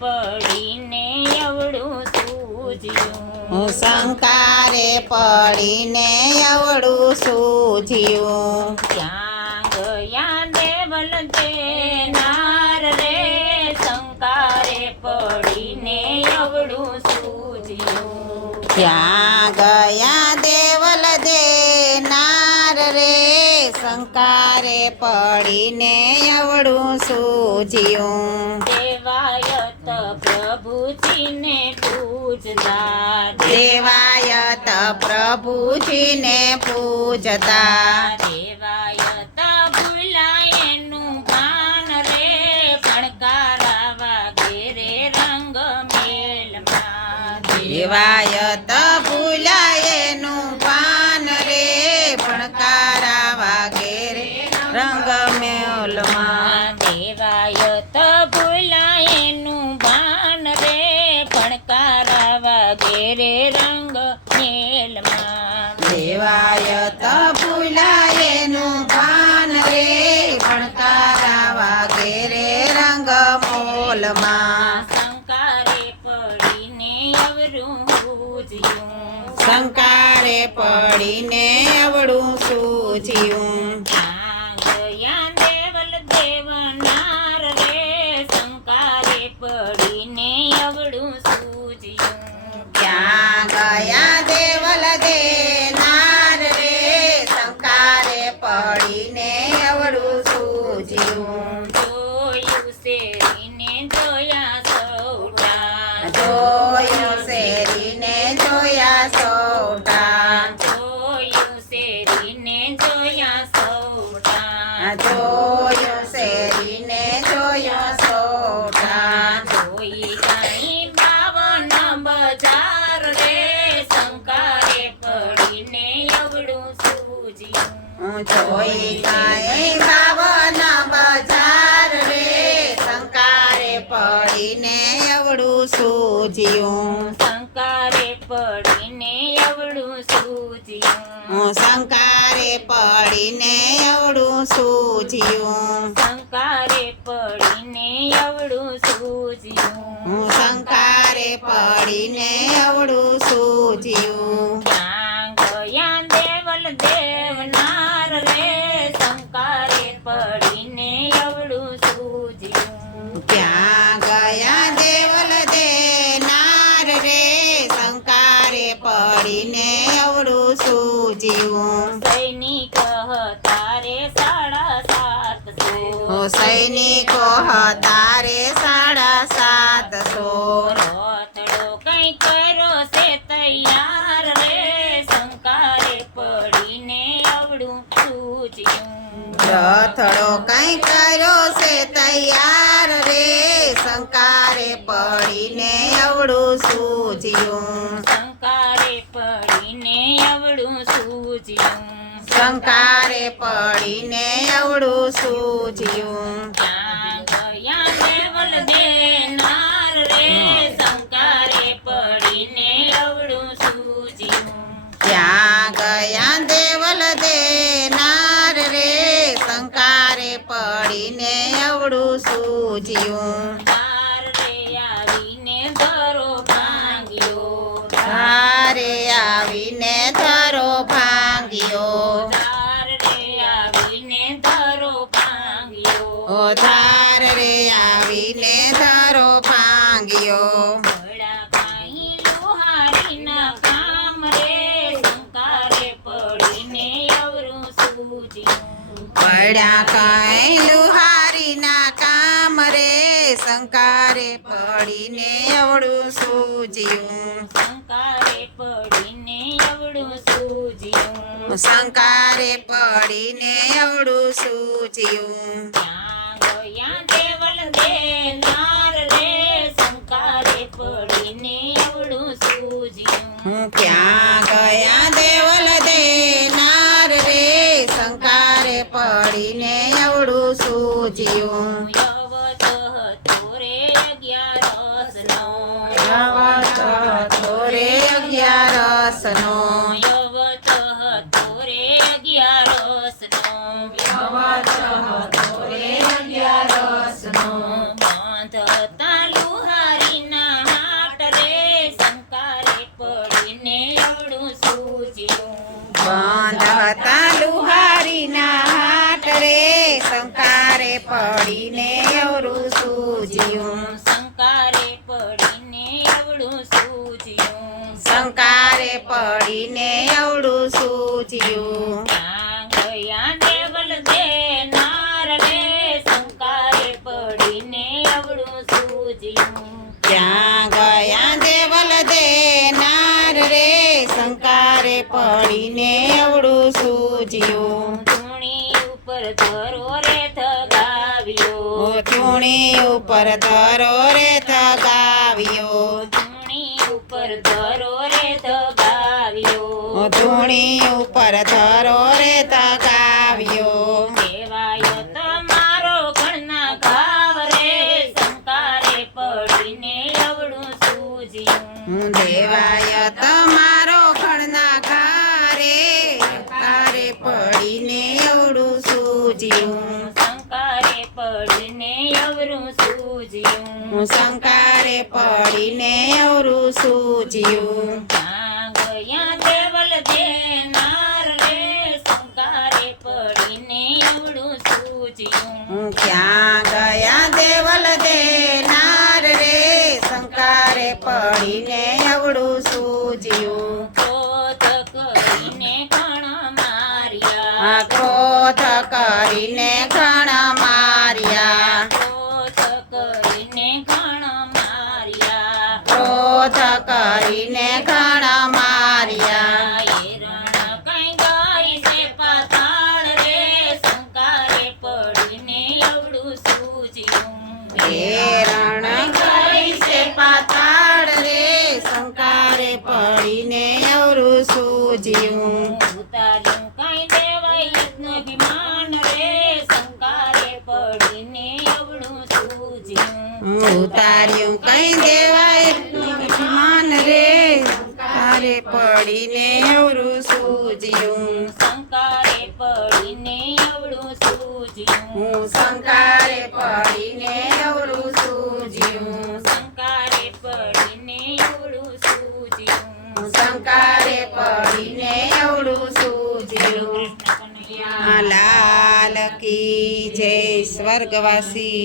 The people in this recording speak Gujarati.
પડીને અવળું સૂઝ્યું, શંકારે પડીને અવળું સૂઝ્યું. ત્યાં ગયા દેવલ દેનાર રે, શંકારે પડીને અવળું સૂઝ્યું. ત્યાં ગયા દેવલ દેનાર રે, શંકારે પડીને અવળું સૂઝ્યું. દેવાયત પ્રભુજીને પૂજતા, દેવાયત પ્રભુજીને પૂજતા. દેવાયત ભૂલાય એનું ભાન રે, ભણકારા વાગે રે રંગ મેલમાં. દેવાયત ભૂલાયનું પાન રે, ભણકારા વાગે રે રંગ મેલમાં. દેવાયત ભૂલાય એનું ભાન રે, ભણકારા વાગે રે રંગ મેલમાં. દેવાયત ભૂલાયનું પાન રે, ભણકારા વાગે રે રંગ મોલમાં. શંકારે પડીને અવળું સૂઝ્યું, શંકારે પડીને અવળું સૂઝ્યું. ત્યાં ગયા દેવલ દેવનાર રે, શંકારે પડીને અવળું સૂઝ્યું. ત્યાં ગયા દેવલ દેનાર રે, શંકારે પડીને અવળું સૂઝ્યું. જોયું શેરીને જોયા સૌટા, જોયું શેરીને જોયા સૌટા. જોયું શેરીને જોયા સૌટા. જોયું શેરીને જોયા સૌટા. જોઈ કાંઈ 52 બજાર રે, શંકારે પડીને અવળું સૂઝ્યું. જોઈ કાંઈ 52 બજાર રે, શંકારે પડીને અવળું સૂઝ્યું. શંકારે પડીને અવળું સૂઝ્યું. શંકારે પડીને અવળું સૂઝ્યું. શંકારે પડીને અવળું સૂઝ્યું. શંકારે પડીને અવળું સૂઝ્યું. ત્યાં ગયા દેવલ દેવનાર રે, શંકારે પડીને અવળું સૂઝ્યું. ત્યાં ગયા દેવલ દેનાર રે, શંકારે પડીને અવળું સૂઝ્યું. સૈનિક હતા રે 750, સૈનિકો હતા રે 750. રથડો કઈ કર્યો છે તૈયાર રે, શંકારે પડીને અવળું સૂઝ્યું. રથડો કઈ કર્યો છે તૈયાર રે, શંકારે પડીને અવળું સૂઝ્યું. શંકારે પડીને અવળું સૂઝ્યું. શંકારે પડીને અવળું સૂઝ્યું. ત્યાં ગયા દેવલ દેનાર રે, શંકારે પડીને અવળું સૂઝ્યું. ત્યાં ગયા દેવલ દેનાર રે, શંકારે પડીને અવળું સૂઝ્યું. બાર રે આવીને ધરો ભાંગ્યો, ધારે આવીને ધરો ભાંગ્યો. ધાર રે આવીને ધરો ભાંગ્યો. ધાર રે આવીને ધરો ભાંગ્યો. ભલા કાંઈ લુહારીના કામ રે, શંકારે પડીને અવળું સૂઝ્યું. પડ્યા કાંઈ લુહારીના કામ રે, શંકારે પડીને અવળું સૂઝ્યું. શંકારે પડીને અવળું સૂઝ્યું. શંકારે પડીને અવળું સૂઝ્યું. ત્યાં ગયા દેવલ દેનાર રે, શંકારે પડીને અવળું સૂઝ્યું. ક્યાં ગયા દેવલ દેનાર રે, શંકારે પડીને અવળું સૂઝ્યું. યવત હતો રે 11 યવત હતો રે 11 નો. યવત હતો રે 11 યવત હતો રે 11 નો. બાંધતા લુહાર સૂજ્યું ક્યાં ગયા દેવલ દેનાર રે શંકારે પડીને એવડું સૂજ્યું ધૂણી ઉપર ધરો રે થગાવ્યો ધૂણી ઉપર ધરો રે થગાવ્યો ધૂણી ઉપર ધરો રે થગાવ્યો ધૂણી ઉપર ધરો રે થગાવ્યો દેવાયો તમારો ઘણના ઘાવ રે શંકારે પડીને એવડું સૂજ્યું દેવાય તમારો ખડના ખારે કારે પડીને એવડું સૂજ્યું શંકારે પડીને એવડું સૂજ્યું શંકારે પડીને એવડું સૂજ્યું ક્યાં ગયા દેવલ દેનાર રે શંકારે પડીને એવડું સૂજ્યું ક્યાં ગયા દેવલ દેનાર રે શંકારે પડીને એવડું સૂજ્યું ક્રોધ કરીને ઘણા માર્યા ક્રોધ કરીને ઘણા માર્યા ક્રોધ કરીને ઘણા માર્યા ક્રોધ કરીને ઘણા માર્યા રણ કઈ ગાય છે પાતાળ રે શંકારે પડીને એવડું સૂજ્યું રણ ગઈ છે પાતાળ રે શંકારે પડીને એવડું સૂજ્યું ઉતાર્યું કઈ દેવાય અભિમાન રે શંકારે પડીને એવડું સૂજ્યું ઉતાર્યું કઈ દેવાય અભિમાન રે શંકારે પડીને એવડું સૂજ્યું શંકારે પડીને એવડું સૂજ્યું શંકારે પડીને એવડું સૂજ્યું શંકારે પડીને એવડું સૂજ્યું શંકારે પડીને એવડું સૂજ્યું કૃષ્ણ કનૈયા લાલ કી જય સ્વર્ગવાસી